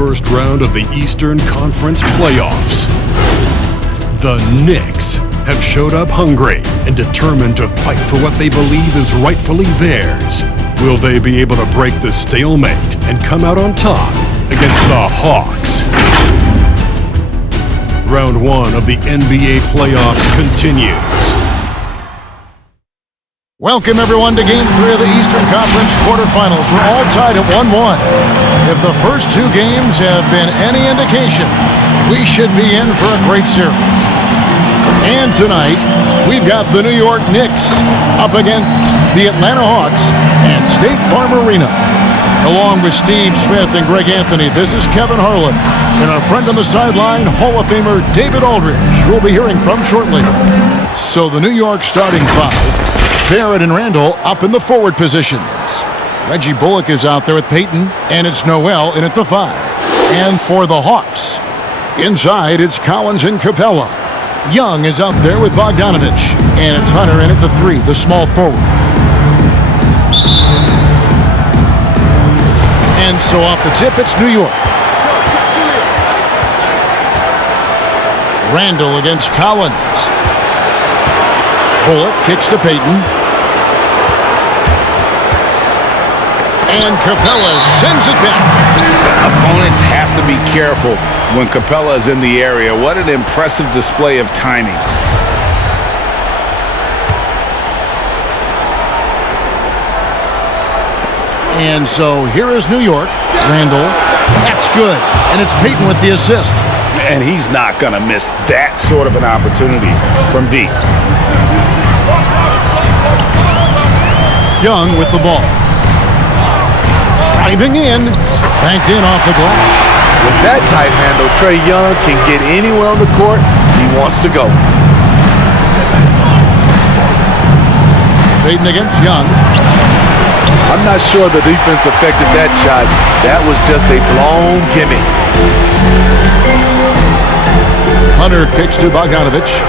first round of the Eastern Conference playoffs. The Knicks have showed up hungry and determined to fight for what they believe is rightfully theirs. Will they be able to break the stalemate and come out on top against the Hawks? Round 1 of the NBA playoffs continues. Welcome, everyone, to Game 3 of the Eastern Conference quarterfinals. We're all tied at 1-1. If the first two games have been any indication, we should be in for a great series. And tonight, we've got the New York Knicks up against the Atlanta Hawks at State Farm Arena. Along with Steve Smith and Greg Anthony, this is Kevin Harlan. And our friend on the sideline, Hall of Famer David Aldridge, who we'll be hearing from shortly. So the New York starting five. Barrett and Randall up in the forward positions. Reggie Bullock is out there with Payton, and it's Noel in at the 5. And for the Hawks, inside it's Collins and Capella. Young is out there with Bogdanovich, and it's Hunter in at the 3, the small forward. And so off the tip, it's New York. Randall against Collins. Bullock kicks to Payton. And Capella sends it back. Opponents have to be careful when Capella is in the area. What an impressive display of timing. And so here is New York. Randall. That's good. And it's Payton with the assist. And he's not going to miss that sort of an opportunity from deep. Young with the ball. Driving in. Banked in off the glass. With that tight handle, Trae Young can get anywhere on the court he wants to go. Payton against Young. I'm not sure the defense affected that shot. That was just a blown gimme. Hunter kicks to Bogdanovich.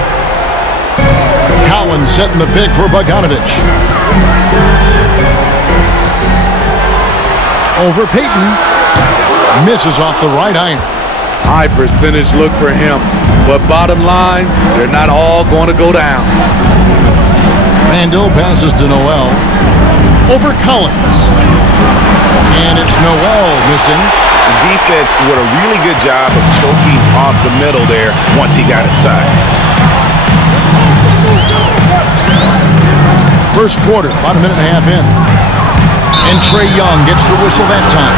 Collins setting the pick for Bogdanovich. Over Payton. Misses off the right iron. High percentage look for him. But bottom line, they're not all going to go down. Randall passes to Noel. Over Collins. And it's Noel missing. The defense did a really good job of choking off the middle there once he got inside. First quarter, about a minute and a half in. And Trae Young gets the whistle that time.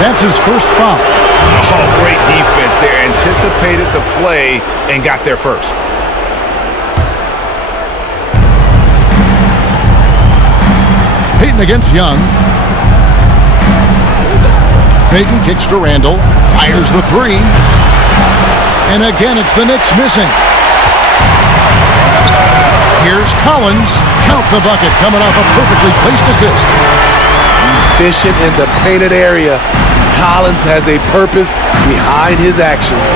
That's his first foul. Oh, great defense there. Anticipated the play and got there first. Payton against Young. Payton kicks to Randall. Fires the 3. And again, it's the Knicks missing. Here's Collins. Count the bucket, coming off a perfectly placed assist. Efficient in the painted area. Collins has a purpose behind his actions.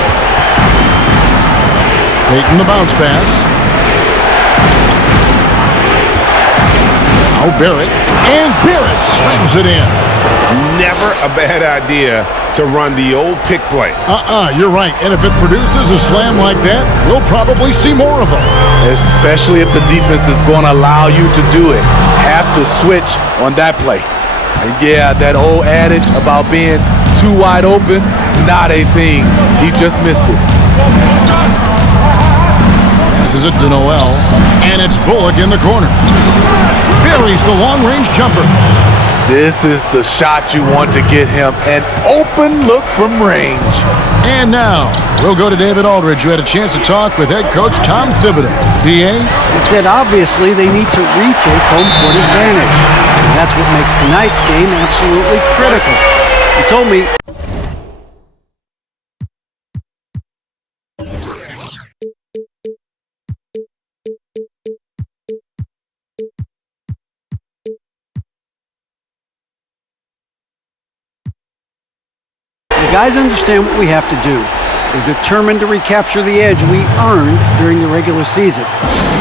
Payton the bounce pass. Now Barrett. And Barrett slams it in. Never a bad idea to run the old pick play. You're right. And if it produces a slam like that, we'll probably see more of them. Especially if the defense is going to allow you to do it. Have to switch on that play. And yeah, that old adage about being too wide open, not a thing. He just missed it. Passes it to Noel. And it's Bullock in the corner. Buries the long-range jumper. This is the shot you want to get him. An open look from range. And now, we'll go to David Aldridge, who had a chance to talk with head coach Tom Thibodeau. DA? He said obviously they need to retake home court advantage. And that's what makes tonight's game absolutely critical. He told me... The guys understand what we have to do. They're determined to recapture the edge we earned during the regular season.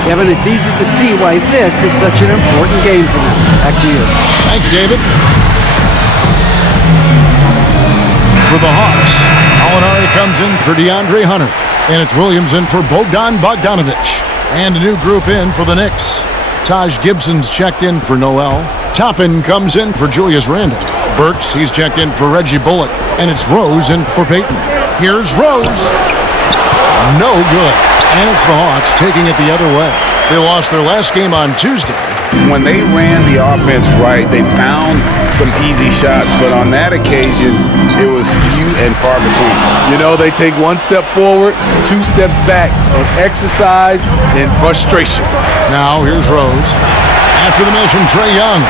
Kevin, it's easy to see why this is such an important game for them. Back to you. Thanks, David. for the Hawks. Molinari comes in for DeAndre Hunter. And it's Williams in for Bogdan Bogdanovic. And a new group in for the Knicks. Taj Gibson's checked in for Noel. Toppin comes in for Julius Randle. Burks, he's checked in for Reggie Bullock. And it's Rose in for Peyton. Here's Rose. No good. And it's the Hawks taking it the other way. They lost their last game on Tuesday. When they ran the offense right, they found some easy shots, but on that occasion, it was few and far between. You know, they take one step forward, two steps back, and exercise in frustration. Now, here's Rose. After the miss from Trae Young.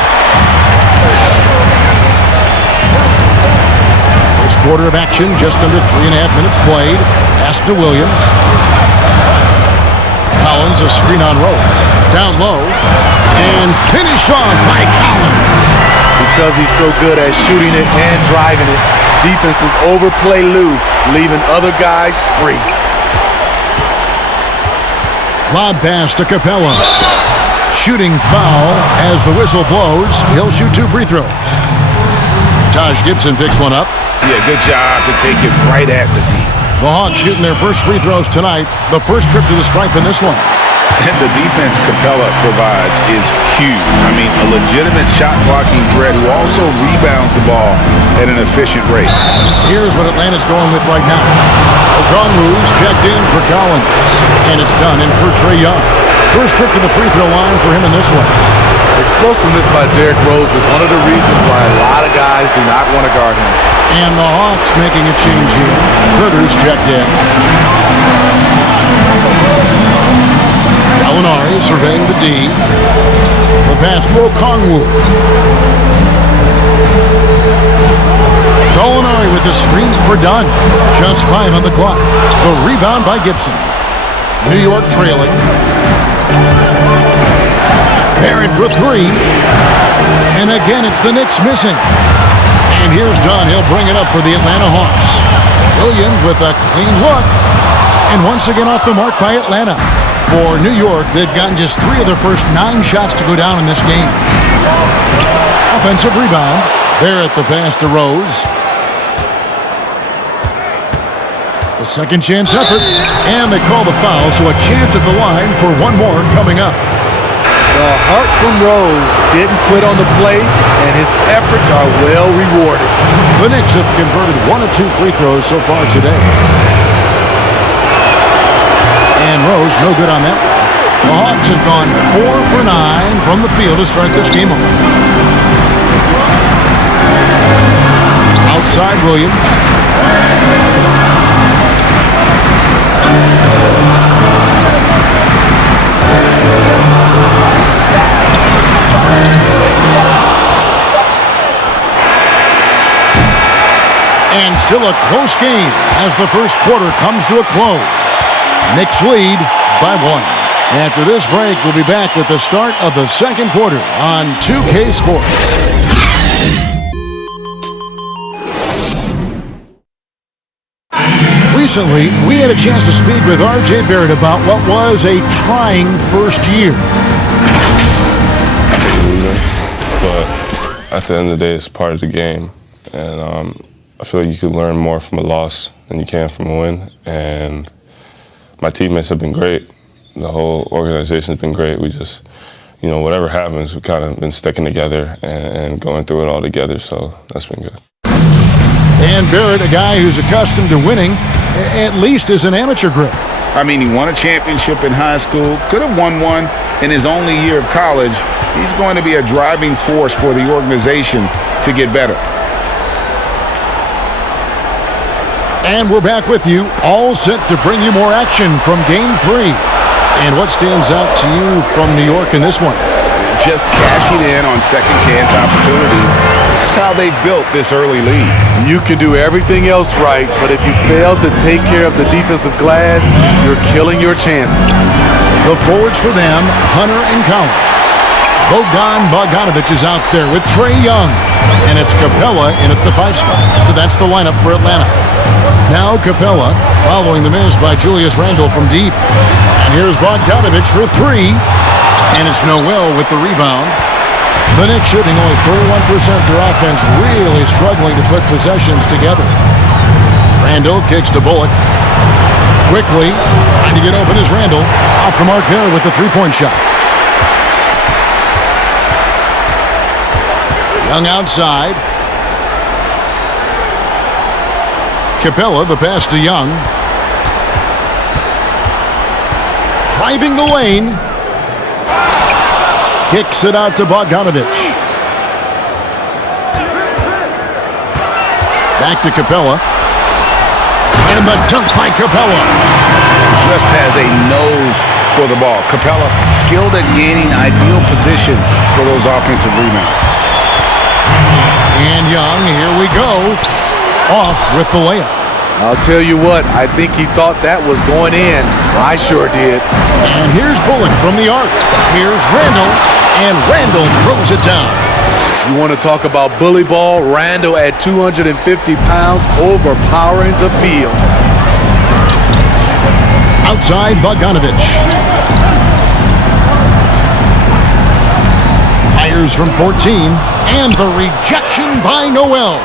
First quarter of action, just under 3.5 minutes played. Pass to Williams. Collins, a screen on Rose. Down low. And finished off by Collins. Because he's so good at shooting it and driving it, defenses overplay Lou, leaving other guys free. Lob pass to Capella. Shooting foul as the whistle blows. He'll shoot 2 free throws. Taj Gibson picks one up. Yeah, good job to take it right at the D. The Hawks shooting their first free throws tonight. The first trip to the stripe in this one. And the defense Capella provides is huge. I mean, a legitimate shot-blocking threat who also rebounds the ball at an efficient rate. Here's what Atlanta's going with right now. Okongwu's checked in for Collins. And it's done in for Trae Young. First trip to the free throw line for him in this one. Explosiveness by Derrick Rose is one of the reasons why a lot of guys do not want to guard him. And the Hawks making a change here. Herter's checked in. Molinari surveying the D. The pass to Okongwu. Molinari with the screen for Dunn. Just 5 on the clock. The rebound by Gibson. New York trailing. Barrett for 3. And again, it's the Knicks missing. And here's Dunn. He'll bring it up for the Atlanta Hawks. Williams with a clean look. And once again off the mark by Atlanta. For New York, they've gotten just 3 of their first 9 shots to go down in this game. Offensive rebound. Barrett the pass to Rose. The second chance effort. And they call the foul, so a chance at the line for one more coming up. The heart from Rose didn't quit on the play, and his efforts are well rewarded. The Knicks have converted 1 of 2 free throws so far today. And Rose, no good on that. The Hawks have gone 4 for 9 from the field to start this game off. Outside Williams. And still a close game as the first quarter comes to a close. Knicks lead by 1. After this break, we'll be back with the start of the second quarter on 2K Sports. Recently, we had a chance to speak with R.J. Barrett about what was a trying first year. But at the end of the day, it's part of the game. And I feel like you can learn more from a loss than you can from a win. And my teammates have been great. The whole organization has been great. We just, whatever happens, we've kind of been sticking together and going through it all together. So that's been good. And Barrett, a guy who's accustomed to winning, at least as an amateur grip. I mean, he won a championship in high school, could have won one in his only year of college. He's going to be a driving force for the organization to get better. And we're back with you, all set to bring you more action from Game 3. And what stands out to you from New York in this one? Just cashing in on second chance opportunities. That's how they built this early lead. You can do everything else right, but if you fail to take care of the defensive glass, you're killing your chances. The forwards for them, Hunter and Collins. Bogdan Bogdanovic is out there with Trae Young. And it's Capella in at the 5 spot. So that's the lineup for Atlanta. Now Capella following the miss by Julius Randle from deep. And here's Bogdanovic for 3. And it's Noel with the rebound. The Knicks shooting only 31%. Their offense really struggling to put possessions together. Randall kicks to Bullock. Quickly, trying to get open is Randall. Off the mark there with the three-point shot. Young outside. Capella, the pass to Young. Driving the lane. Kicks it out to Bogdanovich. Back to Capella. And the dunk by Capella. Just has a nose for the ball. Capella skilled at gaining ideal position for those offensive rebounds. And Young, here we go. Off with the layup. I'll tell you what, I think he thought that was going in. I sure did. And here's Bullock from the arc. Here's Randall, and Randall throws it down. You want to talk about bully ball? Randall at 250 pounds, overpowering the field. Outside, Bogdanovich. Fires from 14, and the rejection by Noel.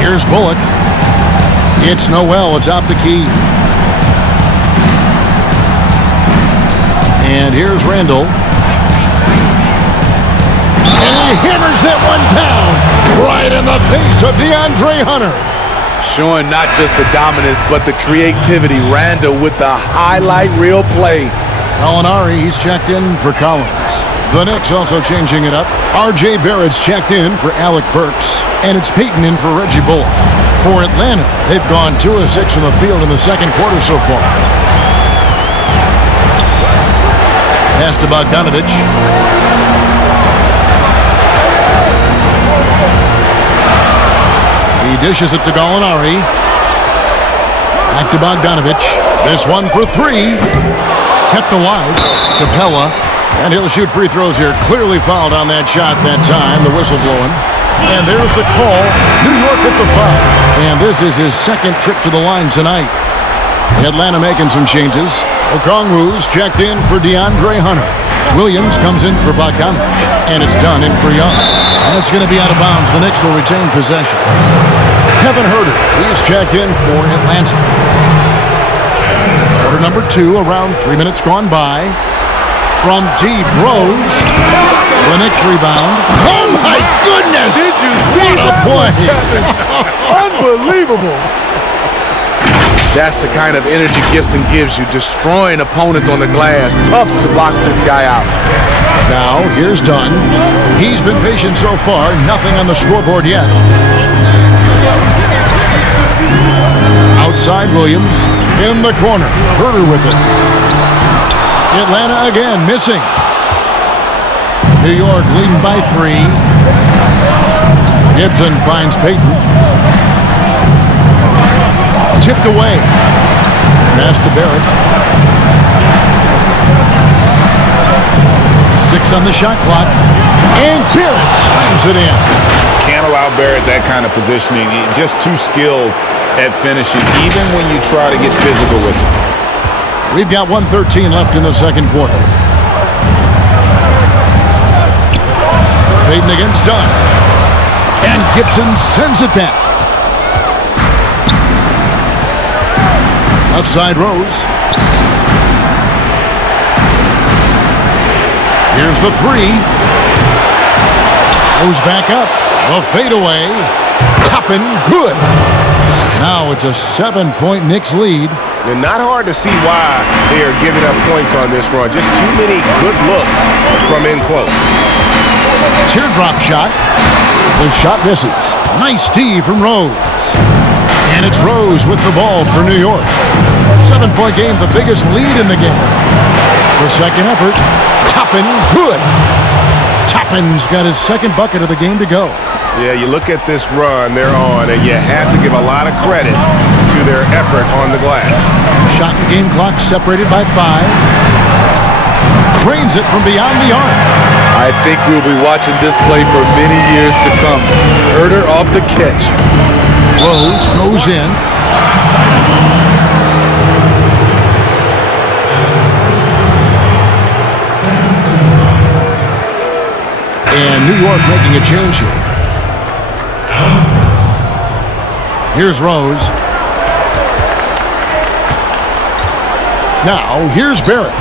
Here's Bullock. It's Noel atop the key. And here's Randall. And he hammers that one down right in the face of DeAndre Hunter. Showing not just the dominance, but the creativity. Randall with the highlight reel play. Gallinari, he's checked in for Collins. The Knicks also changing it up. R.J. Barrett's checked in for Alec Burks. And it's Peyton in for Reggie Bullock. For Atlanta, they've gone 2 of 6 from the field in the second quarter so far. Pass to Bogdanovich. He dishes it to Gallinari. Back to Bogdanovich. This one for 3. Kept alive. Capella. And he'll shoot free throws here. Clearly fouled on that shot that time. The whistle blowing. And there's the call. New York with the foul. And this is his second trip to the line tonight. Atlanta making some changes. Okongwu's checked in for DeAndre Hunter. Williams comes in for Bogdanovich. And it's done in for Young. And it's going to be out of bounds. The Knicks will retain possession. Kevin Huerter, he's checked in for Atlanta. Quarter number 2, around 3 minutes gone by. From deep, Rose. The Knicks rebound. Oh my goodness! Did you see what a play? Unbelievable. That's the kind of energy Gibson gives you, destroying opponents on the glass. Tough to box this guy out. Now, here's Dunn. He's been patient so far. Nothing on the scoreboard yet. Outside Williams. In the corner. Huerter with it. Atlanta again, missing. New York leading by 3. Gibson finds Peyton. Tipped away. Pass to Barrett. 6 on the shot clock. And Barrett slams it in. Can't allow Barrett that kind of positioning. He's just too skilled at finishing, even when you try to get physical with him. We've got 1:13 left in the second quarter. Peyton against Dunn. And Gibson sends it back. Left side Rose. Here's the 3. Rose back up. The fadeaway. Toppin, good. Now it's a 7-point Knicks lead. And not hard to see why they are giving up points on this run. Just too many good looks from in close. Teardrop shot. The shot misses. Nice D from Rose. And it's Rose with the ball for New York. 7-point game, the biggest lead in the game. The second effort. Toppin, good. Toppin's got his second bucket of the game to go. Yeah, you look at this run they're on, and you have to give a lot of credit to their effort on the glass. Shot and game clock separated by 5. Drains it from beyond the arc. I think we'll be watching this play for many years to come. Huerter off the catch. Rose goes in. And New York making a change here. Here's Rose. Now, here's Barrett.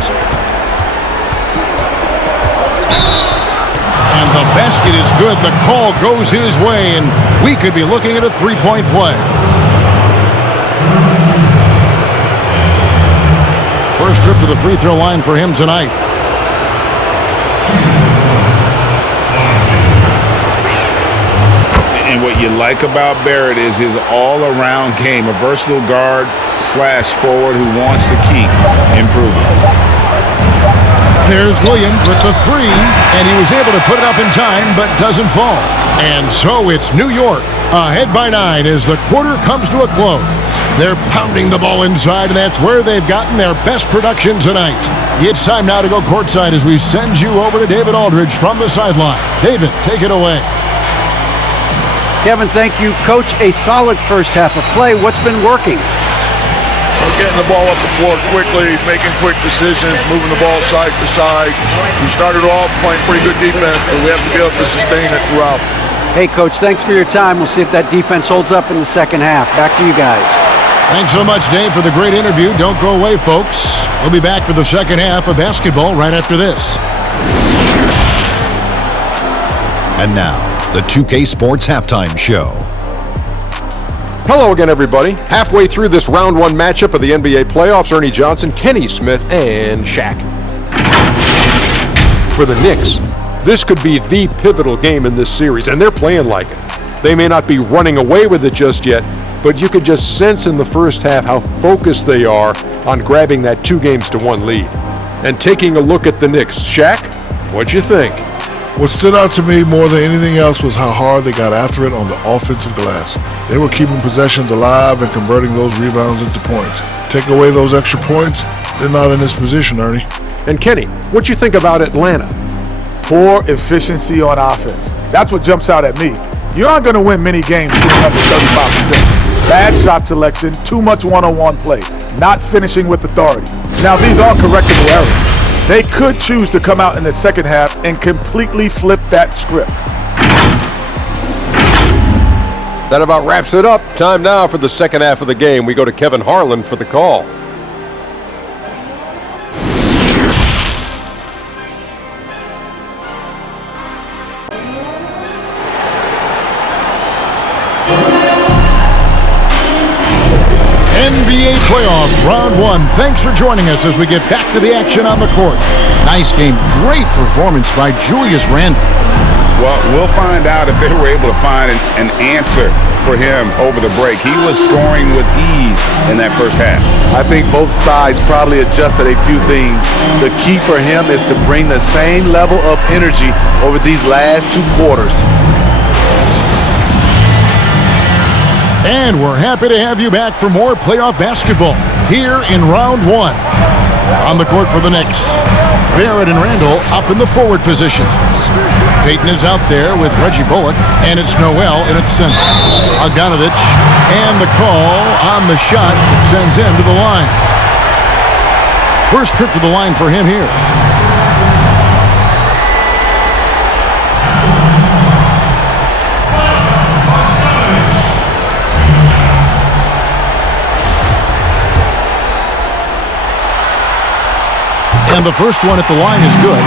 And the basket is good. The call goes his way, and we could be looking at a three-point play. First trip to the free throw line for him tonight. And what you like about Barrett is his all-around game, a versatile guard / forward who wants to keep improving. There's Williams with the three, and he was able to put it up in time, but doesn't fall. And so it's New York, ahead by 9 as the quarter comes to a close. They're pounding the ball inside, and that's where they've gotten their best production tonight. It's time now to go courtside as we send you over to David Aldridge from the sideline. David, take it away. Kevin, thank you. Coach, a solid first half of play. What's been working? We're getting the ball up the floor quickly, making quick decisions, moving the ball side to side. We started off playing pretty good defense, but we have to be able to sustain it throughout. Hey, Coach, thanks for your time. We'll see if that defense holds up in the second half. Back to you guys. Thanks so much, Dave, for the great interview. Don't go away, folks. We'll be back for the second half of basketball right after this. And now, the 2K Sports Halftime Show. Hello again, everybody. Halfway through this round one matchup of the NBA playoffs, Ernie Johnson, Kenny Smith, and Shaq. For the Knicks, this could be the pivotal game in this series, and they're playing like it. They may not be running away with it just yet, but you could just sense in the first half how focused they are on grabbing that 2-1 lead. And taking a look at the Knicks, Shaq, what'd you think? What stood out to me more than anything else was how hard they got after it on the offensive glass. They were keeping possessions alive and converting those rebounds into points. Take away those extra points, they're not in this position, Ernie. And Kenny, what'd you think about Atlanta? Poor efficiency on offense. That's what jumps out at me. You aren't going to win many games shooting under 35%. Bad shot selection, too much one-on-one play, not finishing with authority. Now, these are correctable errors. They could choose to come out in the second half and completely flip that script. That about wraps it up. Time now for the second half of the game. We go to Kevin Harlan for the call. NBA playoff round one. Thanks for joining us as we get back to the action on the court. Nice game. Great performance by Julius Randle. Well, we'll find out if they were able to find an answer for him over the break. He was scoring with ease in that first half. I think both sides probably adjusted a few things. The key for him is to bring the same level of energy over these last two quarters. And we're happy to have you back for more playoff basketball here in round one. On the court for the Knicks, Barrett and Randall up in the forward positions. Payton is out there with Reggie Bullock, and it's Noel in its center. Bogdanovich, and the call on the shot that sends him to the line. First trip to the line for him here. And the first one at the line is good.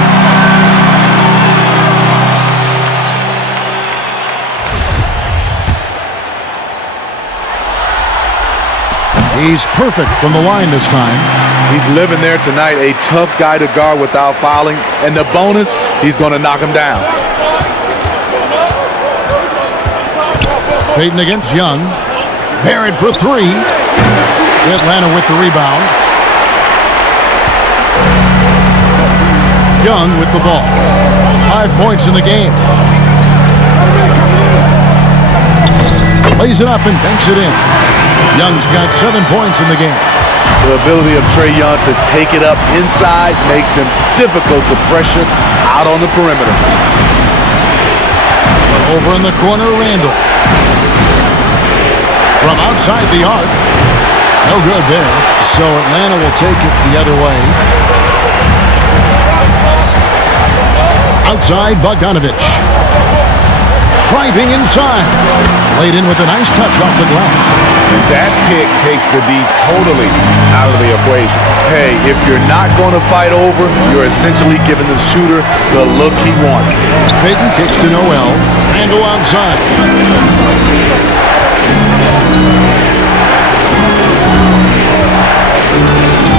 He's perfect from the line this time. He's living there tonight, a tough guy to guard without fouling. And the bonus, he's going to knock him down. Payton against Young. Barrett for three. Atlanta with the rebound. Young with the ball. 5 points in the game. Lays it up and banks it in. Young's got 7 points in the game. The ability of Trae Young to take it up inside makes him difficult to pressure out on the perimeter. Over in the corner, Randall. From outside the arc. No good there. So Atlanta will take it the other way. Outside, Bogdanovich. driving inside. Laid in with a nice touch off the glass. And that pick takes the D totally out of the equation. Hey, if you're not going to fight over, you're essentially giving the shooter the look he wants. Payton kicks to Noel. Randall outside.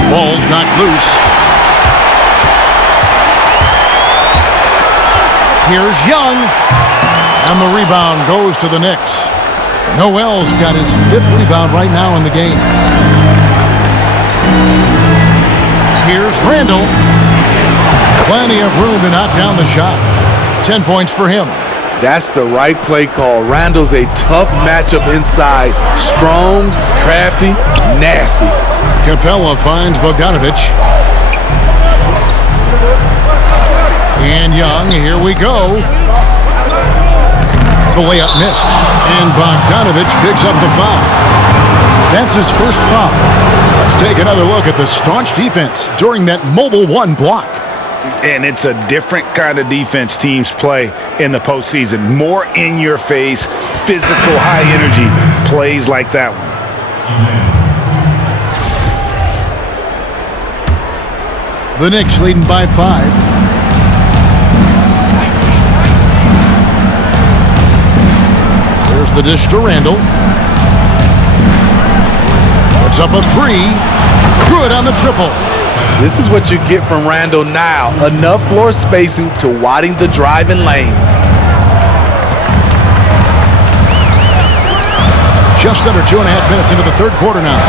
Ball's knocked loose. Here's Young. And the rebound goes to the Knicks. Noel's got his 5th rebound right now in the game. Here's Randall. Plenty of room to knock down the shot. 10 points for him. That's the right play call. Randall's a tough matchup inside. Strong, crafty, nasty. Capella finds Bogdanovich. And Young, here we go. The layup missed. And Bogdanovich picks up the foul. That's his first foul. Let's take another look at the staunch defense during that mobile 1 block. And it's a different kind of defense teams play in the postseason. More in your face, physical, high energy plays like that one. The Knicks leading by 5. There's the dish to Randall. Puts up a 3. Good on the triple. This is what you get from Randall now. Enough floor spacing to widen the driving lanes. Just under 2.5 minutes into the 3rd quarter now.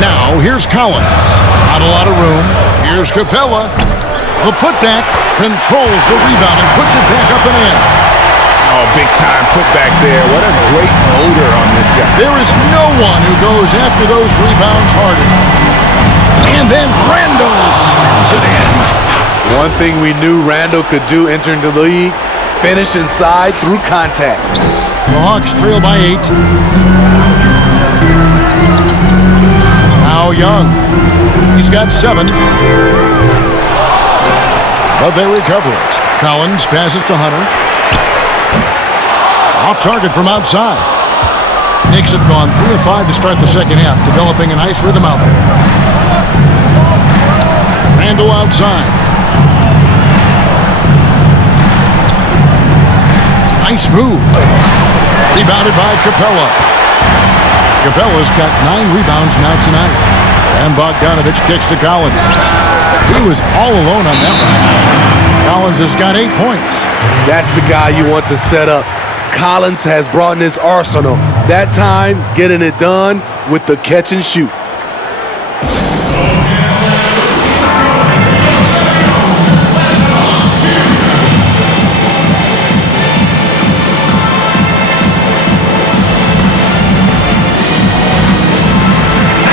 Now, here's Collins. Not a lot of room. Here's Capella. The putback controls the rebound and puts it back up and in. Oh, big time putback there. What a great motor on this guy. There is no one who goes after those rebounds harder. And then Randall slams it in. One thing we knew Randall could do entering the league, finish inside through contact. The Hawks trail by 8. Now Young. He's got 7. But they recover it. Collins passes to Hunter. Off target from outside. Knicks have gone 3 of 5 to start the second half, developing a nice rhythm out there. Randall outside. Nice move. Rebounded by Capella. Capella's got 9 rebounds now tonight. And Bogdanovich kicks to Collins. He was all alone on that one. Collins has got 8 points. That's the guy you want to set up. Collins has brought in his arsenal. That time, getting it done with the catch and shoot.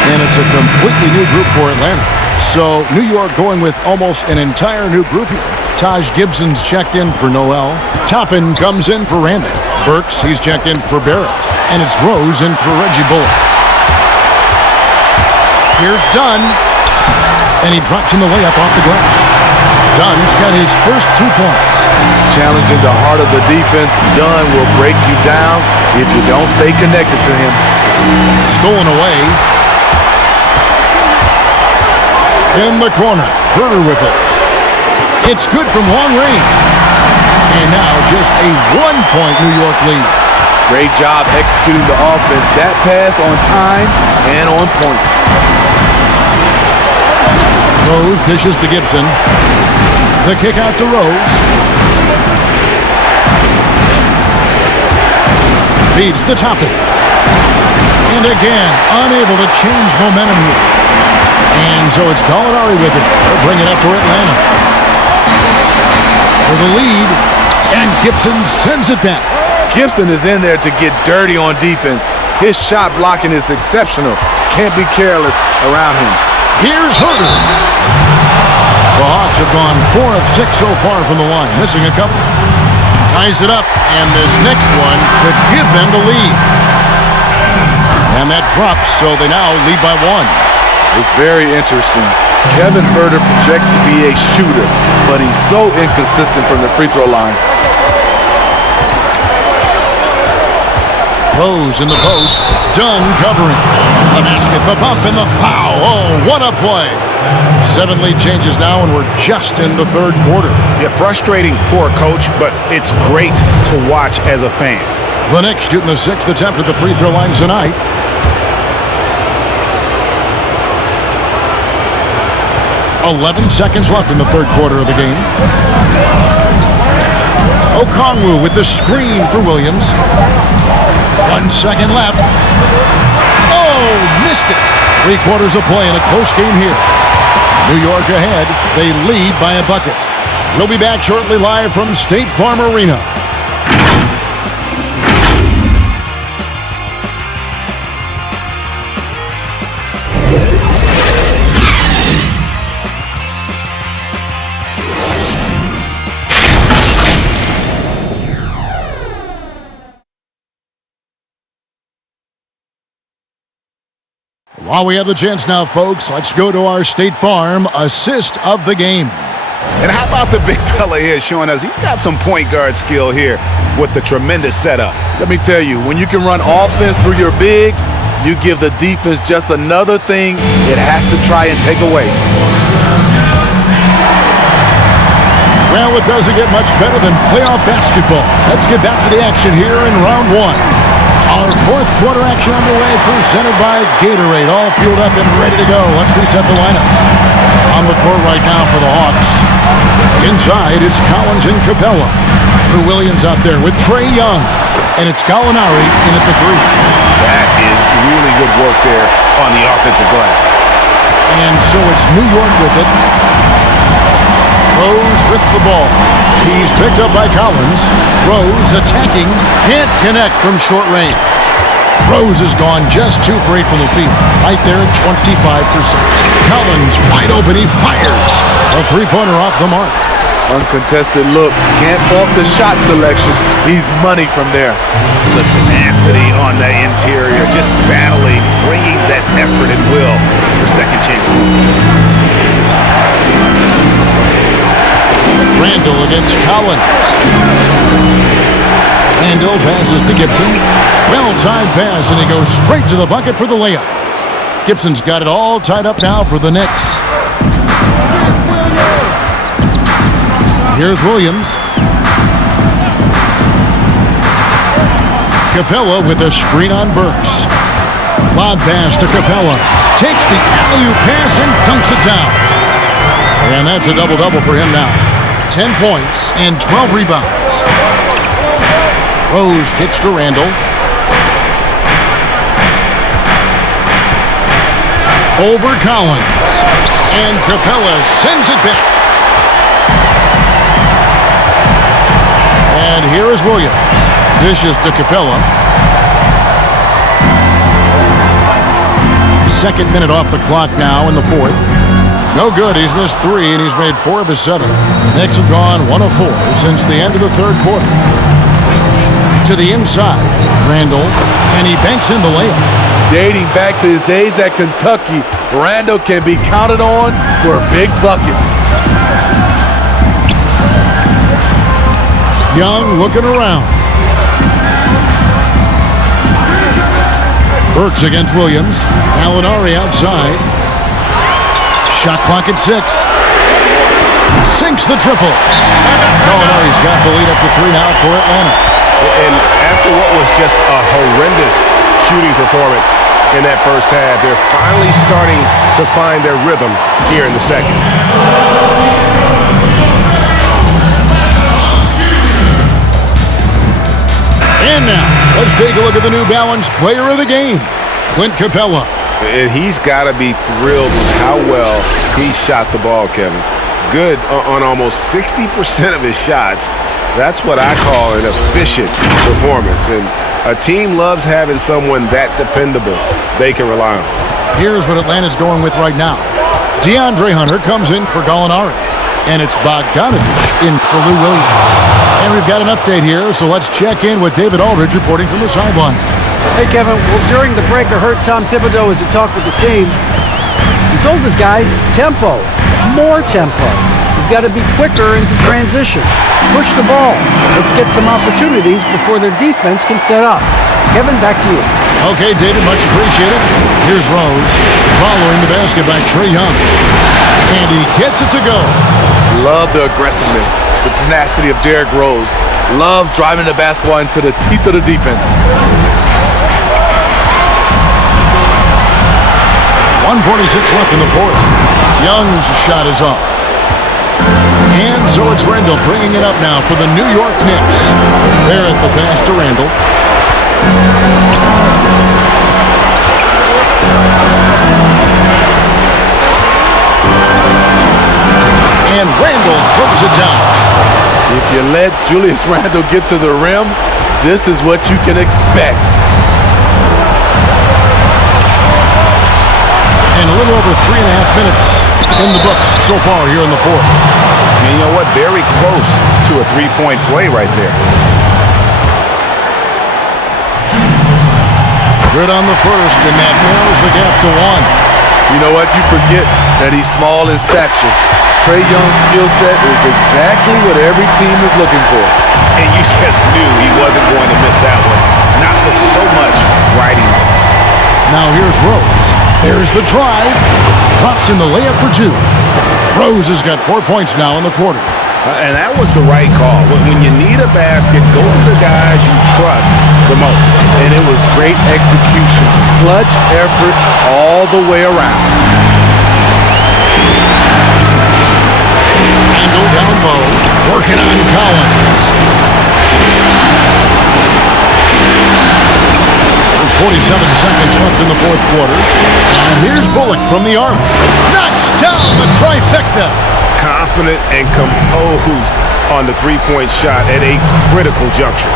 And it's a completely new group for Atlanta. So New York going with almost an entire new group here. Taj Gibson's checked in for Noel. Toppin comes in for Randall. Burks, he's checked in for Barrett. And it's Rose in for Reggie Bullock. Here's Dunn. And he drops in the layup off the glass. Dunn's got his first 2 points. Challenging the heart of the defense, Dunn will break you down if you don't stay connected to him. Stolen away. In the corner. Herter with it. It's good from long range. And now just a 1-point New York lead. Great job executing the offense. That pass on time and on point. Rose dishes to Gibson. The kick out to Rose. Feeds to Toppin. And again, unable to change momentum here. And so it's Gallinari with it. They'll bring it up for Atlanta. For the lead, and Gibson sends it back. Gibson is in there to get dirty on defense. His shot blocking is exceptional. Can't be careless around him. Here's Herter. The Hawks have gone 4 of 6 so far from the line, missing a couple. Ties it up, and this next one could give them the lead. And that drops, so they now lead by 1. It's very interesting. Kevin Huerter projects to be a shooter, but he's so inconsistent from the free throw line. Rose in the post. Dunn covering. The basket, the bump, and the foul. Oh, what a play. 7 lead changes now, and we're just in the third quarter. Yeah, frustrating for a coach, but it's great to watch as a fan. The Knicks shooting the 6th attempt at the free throw line tonight. "11 seconds left in the third quarter of the game. Okongwu with the screen for Williams. 1 second left. Oh, missed it. 3 quarters of play in a close game here. New York ahead. They lead by a bucket. We'll be back shortly live from State Farm Arena. While we have the chance now, folks, let's go to our State Farm assist of the game. And how about the big fella here showing us he's got some point guard skill here with the tremendous setup. Let me tell you, when you can run offense through your bigs, you give the defense just another thing it has to try and take away. Well, it doesn't get much better than playoff basketball. Let's get back to the action here in round 1. Our fourth quarter action underway, presented by Gatorade. All fueled up and ready to go. Let's reset the lineups. On the court right now for the Hawks. Inside, it's Collins and Capella. Lou Williams out there with Trae Young. And it's Gallinari in at the 3. That is really good work there on the offensive glass. And so it's New York with it. Rose with the ball. He's picked up by Collins. Rose attacking. Can't connect from short range. Rose has gone just 2 for 8 from the field. Right there at 25%. Collins wide open. He fires. A 3-pointer off the mark. Uncontested look. Can't fault the shot selection. He's money from there. The tenacity on the interior. Just battling, bringing that effort and will for second chance points. Randall against Collins. Randall passes to Gibson. Well-timed pass, and he goes straight to the bucket for the layup. Gibson's got it all tied up now for the Knicks. Here's Williams. Capella with a screen on Burks. Lob pass to Capella. Takes the alley-oop pass and dunks it down. And that's a double-double for him now. 10 points and 12 rebounds. Rose kicks to Randall. Over Collins. And Capella sends it back. And here is Williams. Dishes to Capella. Second minute off the clock now in the fourth. No good. He's missed 3, and he's made 4 of his 7. The Knicks have gone 1 of 4 since the end of the third quarter. To the inside, Randall, and he banks in the layup. Dating back to his days at Kentucky, Randall can be counted on for big buckets. Young looking around. Burks against Williams. Gallinari outside. Shot clock at 6. Sinks the triple. Gallinari's got the lead up to 3 now for Atlanta. And after what was just a horrendous shooting performance in that first half, they're finally starting to find their rhythm here in the second. And now, let's take a look at the New Balance player of the game, Clint Capella. And he's got to be thrilled with how well he shot the ball, Kevin. Good on almost 60% of his shots. That's what I call an efficient performance. And a team loves having someone that dependable they can rely on. Here's what Atlanta's going with right now. DeAndre Hunter comes in for Gallinari. And it's Bogdanovich in for Lou Williams. And we've got an update here, so let's check in with David Aldridge reporting from the sideline. Hey, Kevin, well, during the break, I heard Tom Thibodeau as he talked with the team. He told his guys, tempo, more tempo. You've got to be quicker into transition. Push the ball. Let's get some opportunities before their defense can set up. Kevin, back to you. Okay, David, much appreciated. Here's Rose, following the basket by Trae Young. And he gets it to go. Love the aggressiveness, the tenacity of Derrick Rose. Love driving the basketball into the teeth of the defense. 1:46 left in the fourth. Young's shot is off. And so it's Randall bringing it up now for the New York Knicks. They're at the pass to Randall. And Randall throws it down. If you let Julius Randle get to the rim, this is what you can expect. And a little over 3.5 minutes in the books so far here in the fourth. And you know what? Very close to a three-point play right there. Good on the first, and that narrows the gap to one. You know what? You forget that he's small in stature. Trae Young's skill set is exactly what every team is looking for. And you just knew he wasn't going to miss that one. Not with so much riding on it. Now here's Rose. There's the drive. Drops in the layup for two. Rose has got 4 points now in the quarter. And that was the right call. When you need a basket, go to the guys you trust the most. And it was great execution. Clutch effort all the way around. Randall down low. Working on Collins. There's 47 seconds left in the fourth quarter. And here's Bullock from the arc. Knocks down the trifecta. Confident and composed on the three-point shot at a critical juncture.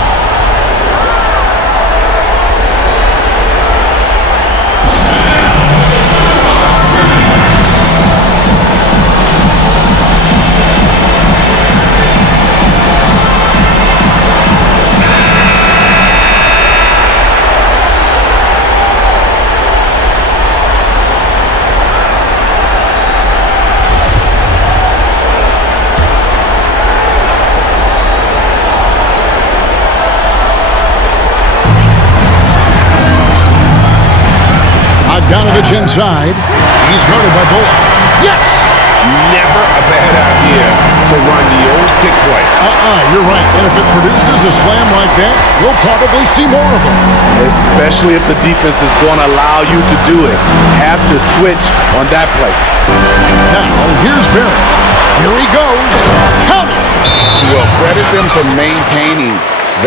Bogdanovich inside. He's guarded by Bullock. Yes! Never a bad idea to run the old kick play. You're right. And if it produces a slam like that, we'll probably see more of them. Especially if the defense is going to allow you to do it. Have to switch on that play. Now, here's Barrett. Here he goes. Count it! Well, credit them for maintaining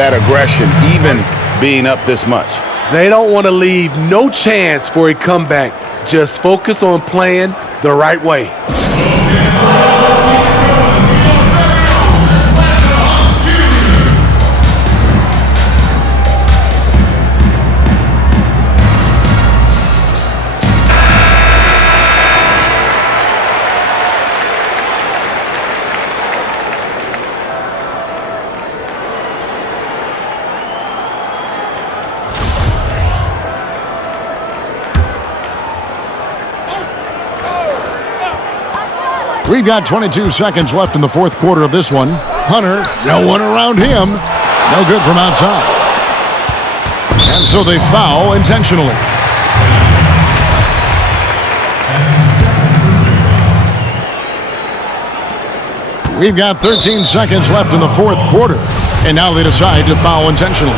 that aggression, even being up this much. They don't want to leave no chance for a comeback. Just focus on playing the right way. We've got 22 seconds left in the fourth quarter of this one. Hunter, no one around him. No good from outside. And so they foul intentionally. We've got 13 seconds left in the fourth quarter. And now they decide to foul intentionally.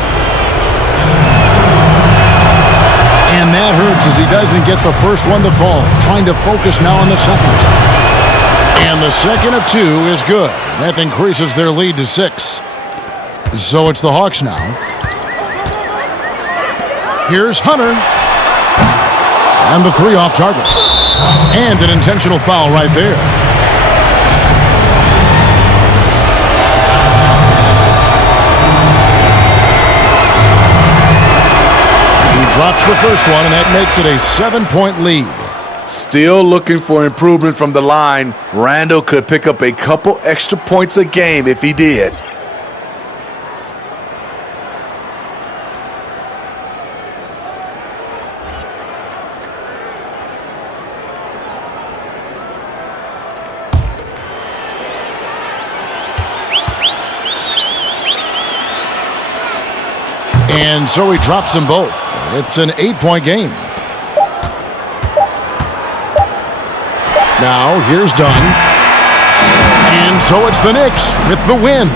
And that hurts as he doesn't get the first one to fall. Trying to focus now on the second. And the second of two is good. That increases their lead to 6. So it's the Hawks now. Here's Hunter. And the three off target. And an intentional foul right there. He drops the first one, and that makes it a 7-point lead. Still looking for improvement from the line. Randall could pick up a couple extra points a game if he did. And so he drops them both. It's an 8-point game. Now, here's Dunn. And so it's the Knicks with the win.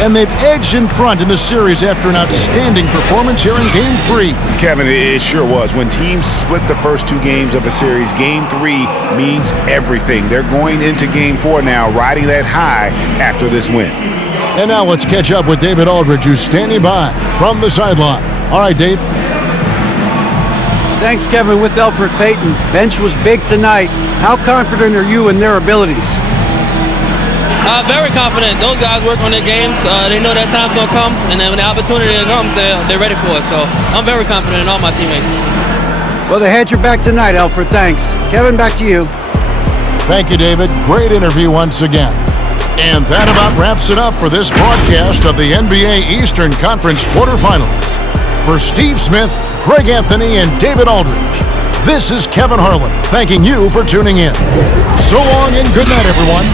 And they've edged in front in the series after an outstanding performance here in Game 3. Kevin, it sure was. When teams split the first 2 games of a series, Game 3 means everything. They're going into Game 4 now, riding that high after this win. And now let's catch up with David Aldridge, who's standing by from the sideline. All right, Dave. Thanks, Kevin. With Elfrid Payton, bench was big tonight. How confident are you in their abilities? Very confident. Those guys work on their games. They know that time's going to come, and then when the opportunity comes, they're ready for it. So I'm very confident in all my teammates. Well, they had your back tonight, Elfrid. Thanks. Kevin, back to you. Thank you, David. Great interview once again. And that about wraps it up for this broadcast of the NBA Eastern Conference quarterfinals. For Steve Smith, Craig Anthony, and David Aldridge, this is Kevin Harlan thanking you for tuning in. So long and good night, everyone.